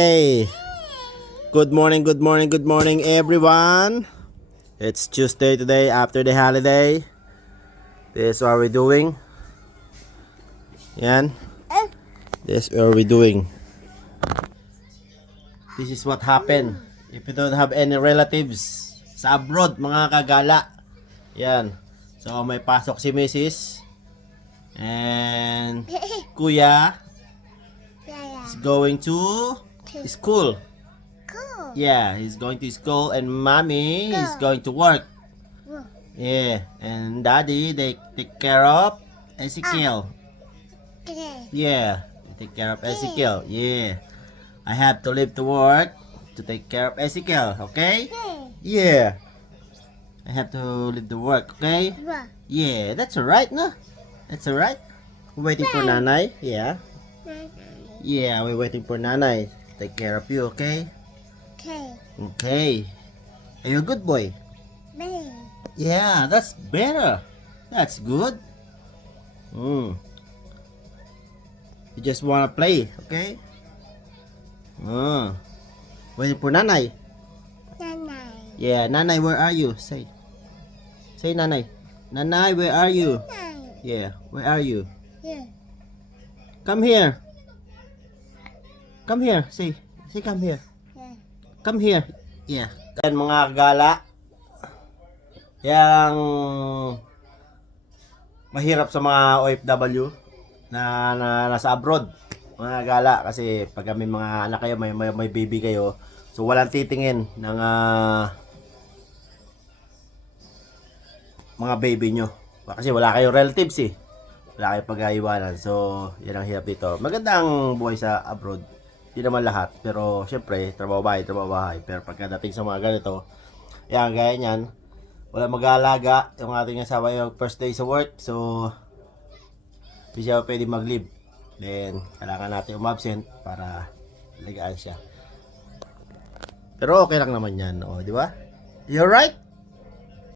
Hey, good morning, good morning, good morning, everyone. It's Tuesday today after the holiday. This is what we're doing. Yan. This is what we're doing. This is what happened if you don't have any relatives sa abroad, mga kagala. Yan. So, may pasok si Mrs. And Kuya is going to school. Cool. Yeah, he's going to school and mommy is going to work. Yeah, and daddy they take care of Ezekiel. Okay. Yeah, they take care of Ezekiel. Yeah, I have to leave to work to take care of Ezekiel. Okay? Yeah, I have to leave the work. Okay? Yeah, that's alright, no? That's alright. We're waiting for Nanay. Yeah. Yeah, we're waiting for Nanay. Take care of you. Okay? Okay. Okay. Are you a good boy? Me. Yeah, that's better. That's good. Hmm. You just wanna play, okay? Hmm. Waiting for Nanay. Nanay. Yeah, Nanay, where are you? Say. Say, Nanay. Nanay, where are you? Nanay. Yeah, where are you? Yeah. Come here. Come here. Say. Say, come here. Come here. Yeah. Yan mga gala. Yang mahirap sa mga OFW na, na nasa abroad. Mga gala kasi pag may mga anak kayo, may, may, may baby kayo, so walang titingin ng ah, mga baby nyo. Kasi wala kayong relatives eh. Wala kayong pag-aiwanan. So, yan ang hirap dito. Magandang buhay sa abroad. Hindi naman lahat. Pero, syempre, trabaho bahay, trabaho bahay. Pero pagkadating sa mga ganito, yan, gaya niyan, wala mag-aalaga. Yung ating asawa yung first day sa work. So, hindi siya pwede mag-leave. Then, kailangan natin umabsent para ligaan siya. Pero okay lang naman yan, oh, di ba? You right?